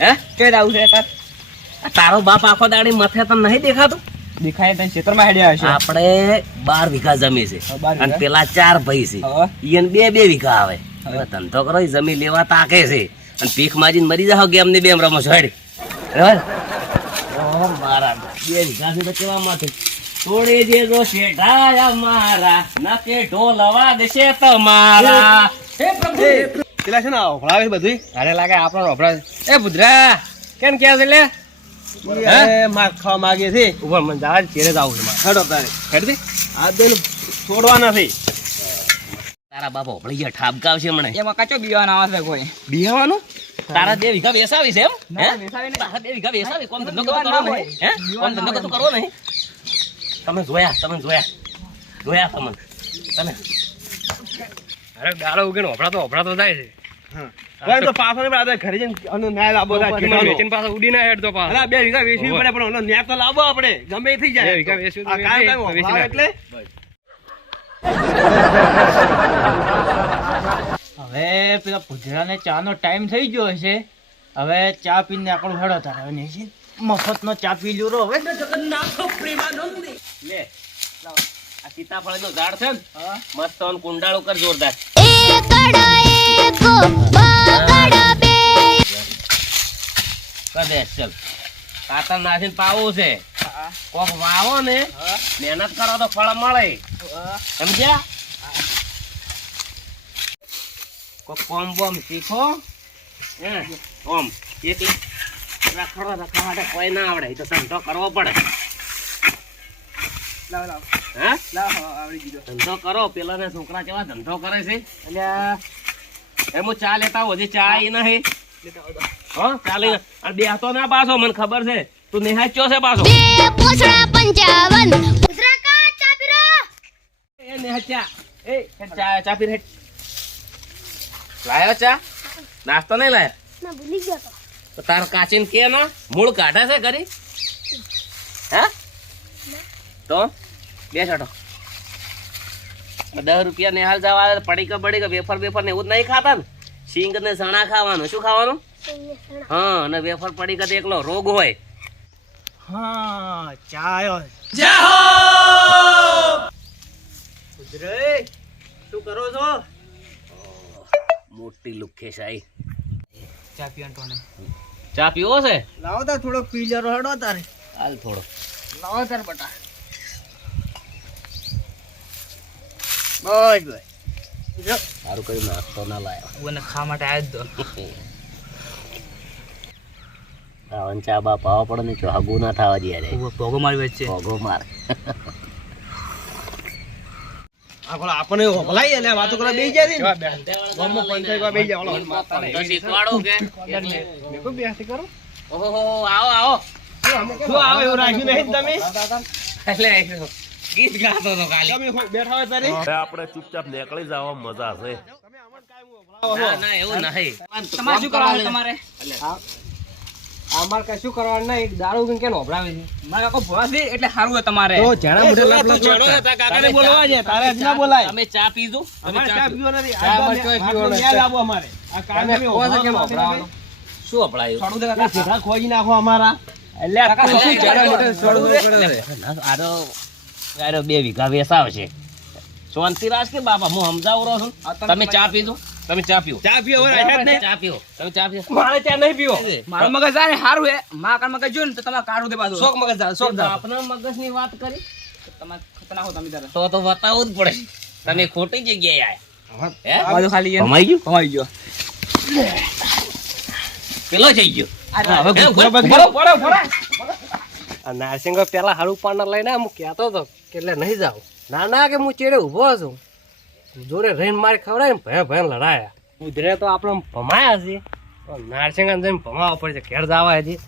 હે? કે આવું છે તાર? તારો બાપ આખો દાડી મથે તને નહીં દેખાતું? દેખાય તને ખેતરમાં હેડ્યા હશે. આપણે બાર વીઘા જમી છે. અને પેલા ચાર ભાઈ છે. ઈયન બે બે વીઘા આવે. હવે ધંધો કરો જમી લેવા તાકે છે. અને પીખ માજીને મરી જાવ ગેમની બેમ રમો છો હેડ. મારા બે વીઘા છે તો કેવા માથે તોડે જે જો શેઠાયા મારા નકે ઢોલ વાગશે તમારા. હે પ્રભુ. પેલા છે ને ઓભળાવે છે બધું અરે લાગે આપણો ઓભળાવે એ ભુદરા કેમ ક્યાં છે લે? હે? માર ખાવા માંગે છે. ઉપર મને જવા ચેરે જ આવું છે હેડો તારે. હેડ આ બેન છોડવા નથી તારા બાપો ભળી ગયા ઠાબકાવ છે મને. એમાં કાચો બીવાનો આવે છે કોઈ. બીવાનો તારા બે વીઘા બેસાવી છે એમ? હે? બેસાવી તારા બે વીઘા બેસાવી કોણ ધંધો કરતો કરવો નહીં. હે? કોણ ધંધો. કરતો કરવો નહીં. તમે જોયા તમે જોયા. જોયા તમને. તમે. અરે દાડો ઉગે થાય છે. કોઈ તો પાછો નહીં આપણે ઘરે જઈને આનો ન્યાય લાવવો થાય પછી કિમાનો. વેચીને પાછો ઉડીને હેડતો પાછો. અલા, બે વીઘા વેચવી પડે પણ આનો ન્યાય તો લાવવો આપણે. ગમે થઈ જાય. વીઘા વેચવું. એટલે? હવે પેલા ભુજરાને ચાનો ટાઈમ થઈ ગયો હશે. હવે ચા પીને આપણું હેડો તારે. હવે નહીં મફતનો ચા પી લ્યો રો હવે. લે આ સીતાફળનું ઝાડ છે ને મસ્ત કુંડાળો કર જોરદાર. ચલ. કાતર નાખીને પાવું છે. કોક વાવો ને મહેનત કરો તો ફળ મળે. સમજ્યા? કોક કોમ બોમ શીખો. હે ઓમ એક રખડો રખડવા કોઈ ના આવડે. એ તો ધંધો કરવો પડે. લાવ લાવ. હે? લાવ આવડી ગયો ધંધો કરો પેલા ને છોકરા કેવા ધંધો કરે છે? એમ હું ચા લેતા હોજી ચા એ નહીં. હો ચા લઈને. અને બે હતો ના પાછો મને ખબર છે. તું નિહાચ્યો છે પાછો? પંચાવન. એ નિહાચ્યા એ હેડ ચા ચા પી હેડ. લાયો ચા? નાસ્તો નહીં લાયો? તો. તાર કાચીન કે ના મૂળ કાઢે છે ઘરી? હે? તો? બે છોટો. દસ રૂપિયા ને હાલ જવા પડીકા બડીકા વેફર વેફર ને એવું જ નહીં ખાતા ને? સિંગ ને સણા ખાવાનું. શું ખાવાનું? હા અને વેફર પડીકા તો એકલો રોગ હોય. હા ચા આવ્યો ભુજરે શું કરો છો? મોટી લુખે ચા પીવાનો ટોને. ચા પીવો છે? લાવો તાર થોડો પી રો તારે. હાલ થોડો. લાવો તાર બટા. બસ બસ સારું કર્યું નાસ્તો ના લાયો. મને ખા માટે આવ્યો જ આવન ચા બા પાવા પડે ને હાગુ ના થવા દે રે ભોગો મારી વચ્ચે. ભોગો માર. આ કોલા અને વાતો કરવા બેસી જાય ને. ગામમાં પંચાયત બેસી જાય, ઓલો. શીખવાડો કે? મેં કોઈ બેસી કરો. ઓહો આવો આવો. શું આવે એવું રાખ્યું નહીં તમે? એટલે ગીત ગાતો તો ખાલી. તમે બેઠા હોય તારે? આપણે ચૂપચાપ નીકળી જવા મજા છે. ના ના એવું નહીં. તમારે શું કરવાનું તમારે? અમારે કશું કરવાનું નહીં? દારૂ પીને કેમ ઓભળાવે છે? મારા કાકો ભોળા છે એટલે સારું હોય તમારે. તો જાણા મોઢે લાખ લાખ હતા, કાકાને બોલવા છે તારે જ ના બોલાય તમે ચા પીધો તમે ચા પીવો નથી. આ પીવાનો આટલું છે. ન્યાય લાવો અમારે. આ કાકાને તમે કહો કેમ ઓભળાવો શું અપડાયું છોડું દે આ કાકા સીધા ખોજી નાખો અમારા. એટલે કાકા શું મોઢે મોઢે છોડવું પડે આરો આરો બે વીઘા વેસાવશે શાંતિ રાખ કે બાપા હું સમજાવું રહ્યો છું. તમે ચા પીધો? તમે ચા પીઓ. ચા નહીં. ચા પીઓ. તમે ચા પીઓ. મારે ચા નહીં પીઓ મારો મગજ ને સારું હે. માં કાન મગજ જો ને તો તમારે કાઢું દે પાછું. શોખ મગજ જાય, શોખ જાય. આપના મગજની વાત કરી. તમારે ખતરનાક હો તમે તારે. તો તો બતાવવું જ પડે. તમે ખોટી જગ્યાએ આયા. હે? બાજુ ખાલી કમાઈ ગયો? કમાઈ ગયો. પેલો થઈ ગયો. હવે આ પેલા હારું પાર્ટનર લઈને હું કહેતો હતો કે એટલે નહીં જાઉં. ના ના, કે હું ચેડે ઊભો છું. જોડે રહીને મારે ખવડાય ભય ભયા લડાયા. ઉધરે તો આપણે ભમાયા છીએ નારસિંહ જઈને ભમાવા પડશે. ઘેર જવા હજી.